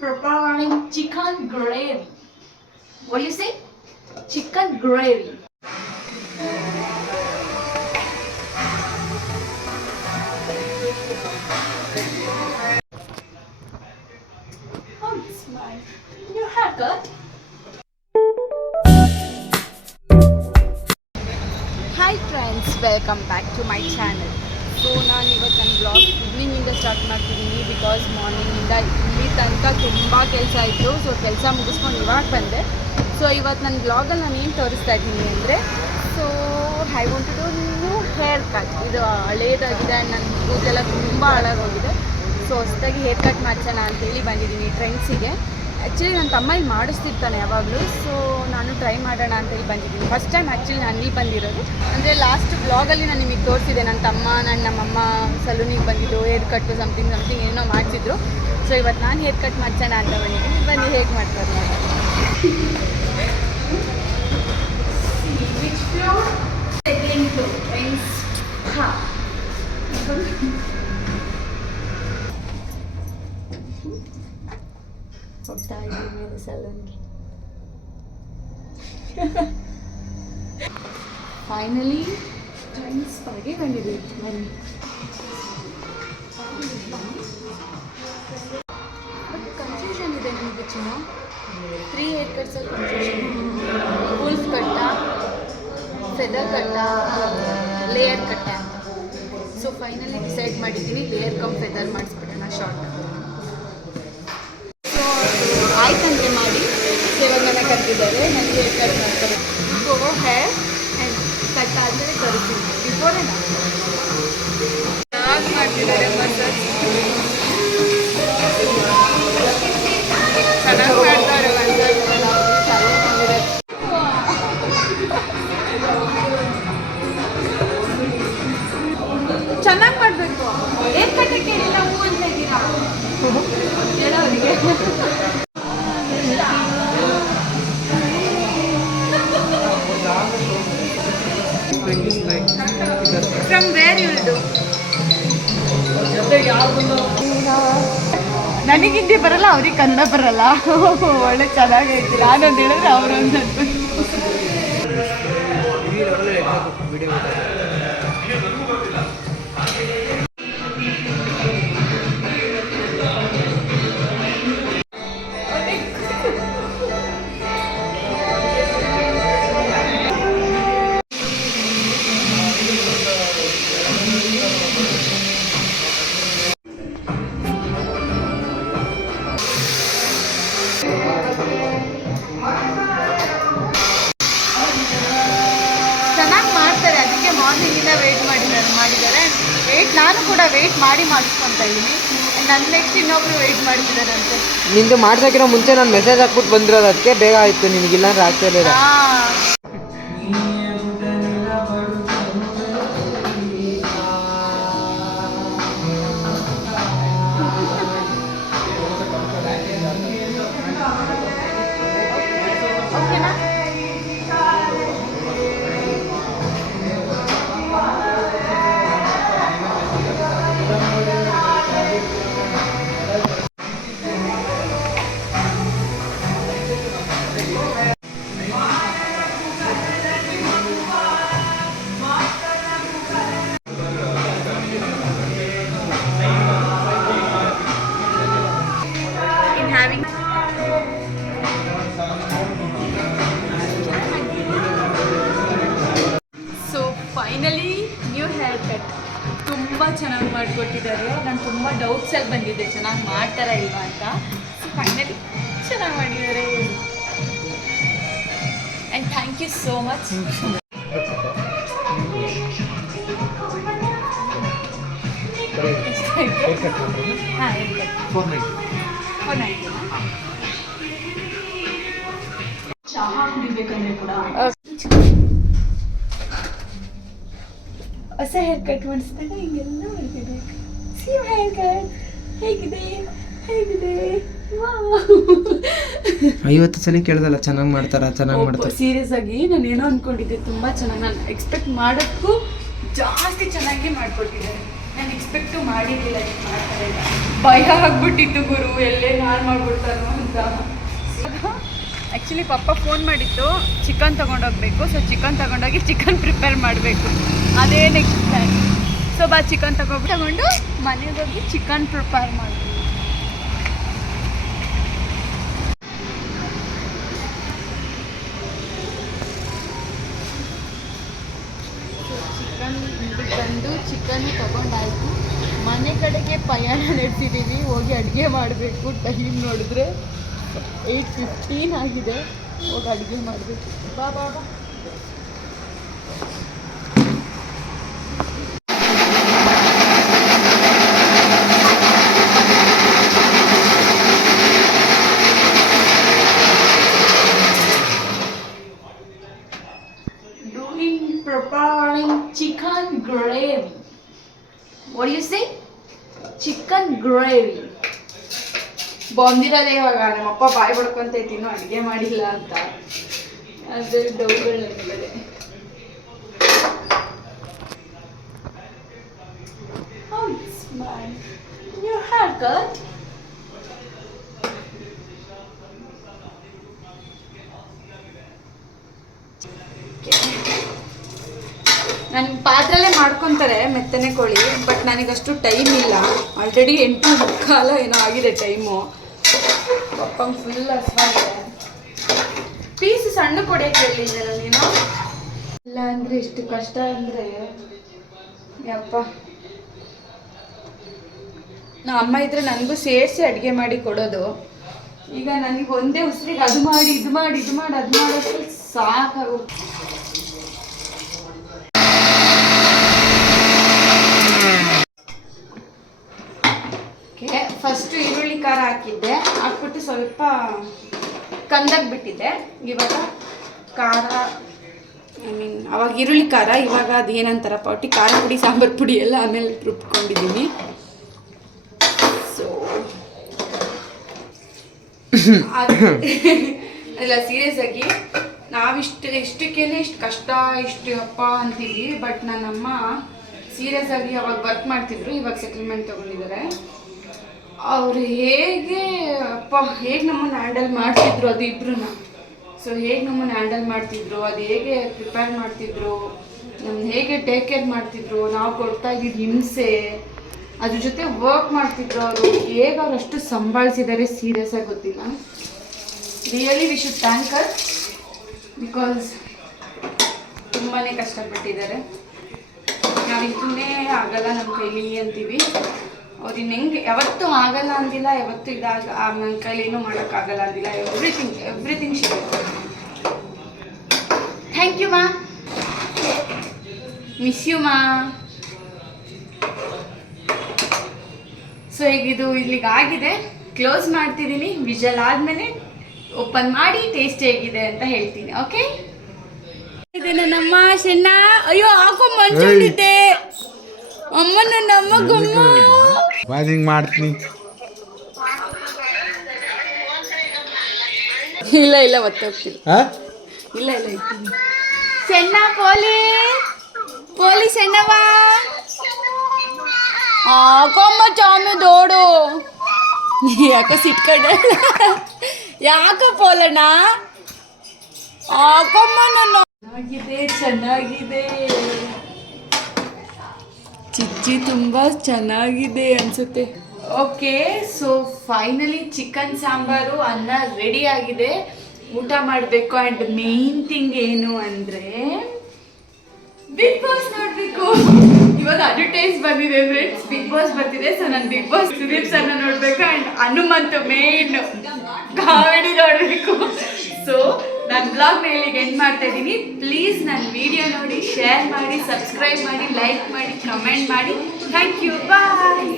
preparing chicken gravy. What do you say? Chicken gravy. Oh, it's my new haircut. Hi friends, welcome back to my channel. So ನಾನು ಇವತ್ತು ನನ್ನ blog ಈವ್ನಿಂಗಿಂದ start ಮಾಡ್ತಿದ್ದೀನಿ because ಮಾರ್ನಿಂಗಿಂದ ಇಲ್ಲಿ ತನಕ ತುಂಬ ಕೆಲಸ ಇತ್ತು. ಸೊ ಕೆಲಸ ಮುಗಿಸ್ಕೊಂಡು ಇವಾಗ ಬಂದೆ. ಸೊ ಇವತ್ತು ನನ್ನ ಬ್ಲಾಗಲ್ಲಿ ನಾನು ಏನು ತೋರಿಸ್ತಾ ಇದ್ದೀನಿ ಅಂದರೆ, so I want to new haircut. ಇದು ಹಳೇದಾಗಿದೆ, ನನ್ನ ಕೂದಲೆಲ್ಲ ತುಂಬ ಹಾಳಾಗೋಗಿದೆ. ಸೊ ಹೊಸದಾಗಿ ಹೇರ್ ಕಟ್ ಮಾಡ್ಸೋಣ ಅಂತೇಳಿ ಬಂದಿದ್ದೀನಿ ಟ್ರೆಂಡ್ಸಿಗೆ. ಆ್ಯಕ್ಚುಲಿ ನನ್ನ ತಮ್ಮ ಇಲ್ಲಿ ಮಾಡಿಸ್ತಿರ್ತಾನೆ ಯಾವಾಗಲೂ, ಸೊ ನಾನು ಟ್ರೈ ಮಾಡೋಣ ಅಂತೇಳಿ ಬಂದಿದ್ದೀನಿ. ಫಸ್ಟ್ ಟೈಮ್ ಆ್ಯಕ್ಚುಲಿ ನಾನು ಇಲ್ಲಿ ಬಂದಿರೋದು. ಅಂದರೆ ಲಾಸ್ಟ್ ಬ್ಲಾಗಲ್ಲಿ ನಾನು ನಿಮಗೆ ತೋರಿಸಿದೆ, ನನ್ನ ತಮ್ಮ ನಮ್ಮಮ್ಮ ಸಲೂನಿಗೆ ಬಂದಿದ್ದು ಹೇರ್ ಕಟ್ಟು ಸಮಥಿಂಗ್ ಏನೋ ಮಾಡಿಸಿದ್ರು. ಸೊ ಇವತ್ತು ನಾನು ಹೇರ್ ಕಟ್ ಮಾಡ್ಸೋಣ ಅಂತ ಬಂದಿದ್ದೀನಿ. ಬನ್ನಿ ಹೇಗೆ ಮಾಡ್ತಾರೆ ನೋಡಿ. ಹೋಗ್ತಾ ಇದ್ದೀನಿ ಮೇಲೆ ಸಲೂನ್ಗೆ. ಫೈನಲಿ ಟ್ರೆಂಡ್ಸ್ ಬಗ್ಗೆ ಬಂದಿದ್ದೀವಿ. ಬನ್ನಿ. ಬಟ್ ಕನ್ಫ್ಯೂಷನ್ ಇದೆ ನನಗೆ ಚಿನ್ನ. 3 ಹೇರ್ ಕಟ್ಸಲ್ಲಿ ಕನ್ಫ್ಯೂಷನ್. ಫುಲ್ ಕಟ್ಟ, ಫೆದರ್ ಕಟ್ಟ, ಲೇಯರ್ ಕಟ್ಟ ಅಂತ. ಸೊ ಫೈನಲಿ ಡಿಸೈಡ್ ಮಾಡಿದ್ದೀನಿ ಲೇಯರ್ ಕಮ್ ಫೆದರ್ ಮಾಡಿಸ್ಬಿಡೋಣ ಶಾರ್ಟ್. ಆಯ್ತಂತೆ ಮಾಡಿ ಇವಾಗ ನನ್ನ ಕಟ್ಟಿದ್ದಾರೆ. ನನಗೆ ಹೇರ್ ಕಟ್ ಮಾಡ್ತಾರೆ. ಗೋ ಹೇರ್ ಆ್ಯಂಡ್ ಕಟ್ ಆದಮೇಲೆ ತರಿಸ್ತೀನಿ. ಬಿಫೋರೇ ಚೆನ್ನಾಗಿ ಮಾಡ್ತಿದ್ದಾರೆ ಮಸಾಜ್. ಚೆನ್ನಾಗಿ ಮಾಡ್ತಾರೆ ಮಸಾಜ್. ಚೆನ್ನಾಗಿ ಮಾಡಬೇಕು. ಹೇರ್ ಕಟ್ಟಕ್ಕೆ ಏನಿಲ್ಲ ಹೂ ಅಂತ ಇದ್ದೀರಾ ಹೇಳೋರಿಗೆ. From where you will do? ನನಗೆ ಹಿಂದಿ ಬರಲ್ಲ, ಅವ್ರಿಗೆ ಕನ್ನಡ ಬರಲ್ಲ. ಒಳ್ಳೆ ಚೆನ್ನಾಗೈತಿ. ನಾನೊಂದು ಹೇಳಿದ್ರೆ ಅವರೊಂದು ಚೆನ್ನಾಗಿ ಮಾಡ್ತಾರೆ. ಅದಕ್ಕೆ ಮಾರ್ನಿಂಗಿಂದ ವೆಯ್ಟ್ ಮಾಡಿದ್ದಾರೆ. ನಾನು ಕೂಡ ವೆಯ್ಟ್ ಮಾಡಿಸ್ಕೊತಾ ಇದ್ದೀನಿ. ನನ್ನ ನೆಕ್ಸ್ಟ್ ಇನ್ನೊಬ್ರು ವೆಯ್ಟ್ ಮಾಡ್ತಿದ್ದಾರಂತೆ. ನಿಂದು ಮಾಡ್ಸೋಕ್ಕಿಂತ ಮುಂಚೆ ನಾನು ಮೆಸೇಜ್ ಹಾಕ್ಬಿಟ್ಟು ಬಂದಿರೋದು, ಅದಕ್ಕೆ ಬೇಗ ಆಯಿತು. ನಿನಗಿಲ್ಲ ಅಂದ್ರೆ ಆಗ್ತಿರಲಿಲ್ಲ. ಓಕೆನಾ? So finally new hair cut ತುಂಬ ಚೆನ್ನಾಗಿ ಮಾಡಿಕೊಟ್ಟಿದ್ದಾರೆ. ನಾನು ತುಂಬ ಡೌಟ್ಸಲ್ಲಿ ಬಂದಿದ್ದೆ ಚೆನ್ನಾಗಿ ಮಾಡ್ತಾರಾ ಇಲ್ವಾ ಅಂತ. ಸೊ ಫೈನಲಿ ಚೆನ್ನಾಗಿ ಮಾಡಿದ್ದಾರೆ. And thank you so much. ಹಾಂ, 490. ಚಹಾ ಕುಡಿಬೇಕಂದ್ರೆ ಕೂಡ ಹೊಸ ಹೇರ್ ಕಟ್ ಮಾಡಿಸಿದಾಗ ಹಿಂಗೆಲ್ಲ ಮಾಡ್ತಿರ್ಬೇಕು. ಸೇಮ್ ಹೇರ್ ಕಟ್ ಹೇಗಿದೆ 50 ಸಲ ಕೇಳ್ದಲ್ಲ ಚೆನ್ನಾಗಿ ಮಾಡ್ತಾರೆ. ಸೀರಿಯಸ್ ಆಗಿ ನಾನು ಏನೋ ಅನ್ಕೊಂಡಿದ್ದೆ, ತುಂಬಾ ಚೆನ್ನಾಗಿ, ನಾನು ಎಕ್ಸ್ಪೆಕ್ಟ್ ಮಾಡೋಕ್ಕೂ ಜಾಸ್ತಿ ಚೆನ್ನಾಗಿ ಮಾಡ್ಕೊಟ್ಟಿದ್ದಾರೆ. ನಾನು ಎಕ್ಸ್ಪೆಕ್ಟು ಮಾಡಿರಲಿಲ್ಲ ಇದು ಮಾಡ್ತಾರೆ ಅಂತ. ಭಯ ಆಗ್ಬಿಟ್ಟಿತ್ತು ಗುರು, ಎಲ್ಲೇ ಹಾಳು ಮಾಡ್ಬಿಡ್ತಾರೋ ಅಂತ. ಆ್ಯಕ್ಚುಲಿ ಪಪ್ಪ ಫೋನ್ ಮಾಡಿತ್ತು, ಚಿಕನ್ ತೊಗೊಂಡೋಗ್ಬೇಕು. ಸೊ ಚಿಕನ್ ತೊಗೊಂಡೋಗಿ ಚಿಕನ್ ಪ್ರಿಪೇರ್ ಮಾಡಬೇಕು, ಅದೇ ನೆಕ್ಸ್ಟ್ ಪ್ಲ್ಯಾನ್. ಸೊ ಚಿಕನ್ ತಗೊಂಡು ಮನೆಗೆ ಹೋಗಿ ಚಿಕನ್ ಪ್ರಿಪೇರ್ ಮಾಡಬೇಕು. ಚಿಕನ್ ತಗೊಂಡಾಯ್ತು, ಮನೆ ಕಡೆಗೆ ಪಯಣ ನಡೆಸಿದ್ದೀವಿ. ಹೋಗಿ ಅಡುಗೆ ಮಾಡಬೇಕು. ಟೈಮ್ ನೋಡಿದ್ರೆ 8:15 ಆಗಿದೆ. ಹೋಗಿ ಅಡುಗೆ ಮಾಡಬೇಕು. ಬಾ ಬಾ ಬಾ. Preparing chicken gravy. What do you say? Chicken gravy. ಬಂದಿರೋದೇ ಇವಾಗ ನಮ್ಮಪ್ಪ ಬಾಯಿ ಬಡ್ಕೊಂತ ಇದ್ದೀನೋ ಅಡುಗೆ ಮಾಡಿಲ್ಲ ಅಂತ. ಅದ್ರ ಡೌಗಳು ನನಗಿದೆ. How it's my new haircut. ನನ್ನ ಪಾತ್ರೆಲ್ಲೇ ಮಾಡ್ಕೊತಾರೆ ಮೆತ್ತನೆ ಕೋಳಿ, ಬಟ್ ನನಗಷ್ಟು ಟೈಮ್ ಇಲ್ಲ. ಆಲ್ರೆಡಿ 8:15 ಏನೋ ಆಗಿದೆ ಟೈಮು. ಪಪ್ಪ ಫುಲ್ ಹಸ್ವಾಗಿದೆ. ಪೀಸ್ ಸಣ್ಣ ಕೊಡೋಕೆ ಹೇಳಿದ್ದೆ ನೀನು. ಇಲ್ಲ ಅಂದರೆ ಎಷ್ಟು ಕಷ್ಟ ಅಂದರೆ ಯಪ್ಪ. ನಮ್ಮ ಅಮ್ಮ ಇದ್ರೆ ನನಗೂ ಸೇರಿಸಿ ಅಡುಗೆ ಮಾಡಿ ಕೊಡೋದು. ಈಗ ನನಗೆ ಒಂದೇ ಉಸಿರಿಗೆ ಅದು ಮಾಡಿ ಇದು ಮಾಡಿ ಇದು ಮಾಡಿ ಅದು ಮಾಡೋಷ್ಟು ಸಾಕಾಗು. ಫಸ್ಟು ಈರುಳ್ಳಿ ಖಾರ ಹಾಕಿದ್ದೆ, ಹಾಕ್ಬಿಟ್ಟು ಸ್ವಲ್ಪ ಕಂದಕ್ಕೆ ಬಿಟ್ಟಿದ್ದೆ. ಇವಾಗ ಖಾರ ಅವಾಗ ಈರುಳ್ಳಿ ಖಾರ, ಇವಾಗ ಅದು ಏನಂತಾರಪ್ಪ ಒಟ್ಟು ಖಾರ ಪುಡಿ ಸಾಂಬಾರು ಪುಡಿ ಎಲ್ಲ ಆಮೇಲೆ ರುಬ್ಕೊಂಡಿದ್ದೀನಿ. ಸೊ ಅಲ್ಲ ಸೀರಿಯಸ್ ಆಗಿ ಎಷ್ಟಕ್ಕೇನೆ ಇಷ್ಟು ಕಷ್ಟ ಇಷ್ಟು ಅಪ್ಪ ಅಂತೀವಿ, ಬಟ್ ನನ್ನಮ್ಮ ಸೀರಿಯಸ್ ಆಗಿ ಅವಾಗ ವರ್ಕ್ ಮಾಡ್ತಿದ್ರು, ಇವಾಗ ಸೆಟಲ್ಮೆಂಟ್ ತೊಗೊಂಡಿದ್ದಾರೆ. ಅವರು ಹೇಗೆ ನಮ್ಮನ್ನು ಹ್ಯಾಂಡಲ್ ಮಾಡ್ತಿದ್ರು, ಅದು ಇಬ್ಬರನ್ನ. ಸೊ ಹೇಗೆ ನಮ್ಮನ್ನು ಹ್ಯಾಂಡಲ್ ಮಾಡ್ತಿದ್ರು, ಅದು ಹೇಗೆ ಪ್ರಿಪೇರ್ ಮಾಡ್ತಿದ್ರು, ನಮ್ಮನ್ನು ಹೇಗೆ ಟೇಕ್ ಕೇರ್ ಮಾಡ್ತಿದ್ರು, ನಾವು ಕೊಡ್ತಾ ಇದ್ದಿದ್ದು ಹಿಂಸೆ, ಅದ್ರ ಜೊತೆ ವರ್ಕ್ ಮಾಡ್ತಿದ್ರು ಅವರು. ಹೇಗೆ ಅವ್ರು ಅಷ್ಟು ಸಂಭಾಳಿಸಿದ್ದಾರೆ ಸೀರಿಯಸ್ ಆಗಿ ಗೊತ್ತಿಲ್ಲ. Really we should thank Har, because ತುಂಬಾ ಕಷ್ಟಪಟ್ಟಿದ್ದಾರೆ. ನಾವು ಇದನ್ನೇ ಆಗಲ್ಲ ನಮ್ಮ ಕೈಲಿ ಅಂತೀವಿ, ಅವ್ರು ಇನ್ನು ಹೆಂಗೆ ಯಾವತ್ತೂ ಆಗಲ್ಲ ಅಂದಿಲ್ಲ, ಯಾವತ್ತೂ ನನ್ನ ಕೈಲೇನೂ ಮಾಡೋಕ್ಕಾಗಲ್ಲ ಅಂದಿಲ್ಲ. Everything she. ಥ್ಯಾಂಕ್ ಯು ಮಾ, ಮಿಸ್ ಯು ಮಾ. ಸೊ ಈಗ ಇದು ಇಲ್ಲಿಗೆ ಆಗಿದೆ, ಕ್ಲೋಸ್ ಮಾಡ್ತಿದ್ದೀನಿ. ವಿಜಲ್ ಆದಮೇಲೆ ಓಪನ್ ಮಾಡಿ ಟೇಸ್ಟ್ ಹೇಗಿದೆ ಅಂತ ಹೇಳ್ತೀನಿ. ಓಕೆ, ಇದೆ ನನ್ನಮ್ಮ ಶೆನ್ನ. ಅಯ್ಯೋ ಹಾಕೋ ಮಂಚೂಡಿದ್ದೆ ಅಮ್ಮ, ನನ್ನಮ್ಮ ಗಮ್ಮ ಮಾಡ್ತೀನಿ. ಇಲ್ಲ ಒತ್ತೋಗ್ತೀನಿ. ಇಲ್ಲ ಇರ್ತೀನಿ. ಸೆಣ್ಣ ಪೋಲಿ ಸೆಣ್ಣವಾ ಹಾಕಮ್ಮ ಚಾಮಿ ದೋಡು. ಯಾಕ ಸಿಟ್ಕಡೆ ಯಾಕ ಪೋಲಣ್ಣ ಹಾಕಮ್ಮ. ನನ್ನ ಚೆನ್ನಾಗಿದೆ ಚಿಚ್ಚಿ, ತುಂಬ ಚೆನ್ನಾಗಿದೆ ಅನಿಸುತ್ತೆ. Okay, so finally chicken sambar ಅನ್ನ ರೆಡಿ ಆಗಿದೆ. ಊಟ ಮಾಡಬೇಕು. ಆ್ಯಂಡ್ ಮೇನ್ ಥಿಂಗ್ ಏನು ಅಂದರೆ ಬಿಗ್ ಬಾಸ್ ನೋಡಬೇಕು. ಇವಾಗ ಅಡ್ವರ್ಟೈಸ್ ಬಂದಿದೆ ಫ್ರೆಂಡ್ಸ್, ಬಿಗ್ ಬಾಸ್ ಬರ್ತಿದೆ. ಸೊ ನಾನು ಬಿಗ್ ಬಾಸ್ ಸುದೀಪ್ ಸರ್ನ ನೋಡಬೇಕು. ಆ್ಯಂಡ್ ಹನುಮಂತು ಮೇನ್ ಕಾಮಿಡಿ ನೋಡಬೇಕು. ಸೊ ನಾನು ಬ್ಲಾಗ್ನ ಇಲ್ಲಿಗೆ ಎಂಡ್ ಮಾಡ್ತಾ ಇದ್ದೀನಿ. ಪ್ಲೀಸ್ ನನ್ನ ವಿಡಿಯೋ ನೋಡಿ, ಶೇರ್ ಮಾಡಿ, ಸಬ್ಸ್ಕ್ರೈಬ್ ಮಾಡಿ, ಲೈಕ್ ಮಾಡಿ, ಕಮೆಂಟ್ ಮಾಡಿ. Thank you, bye.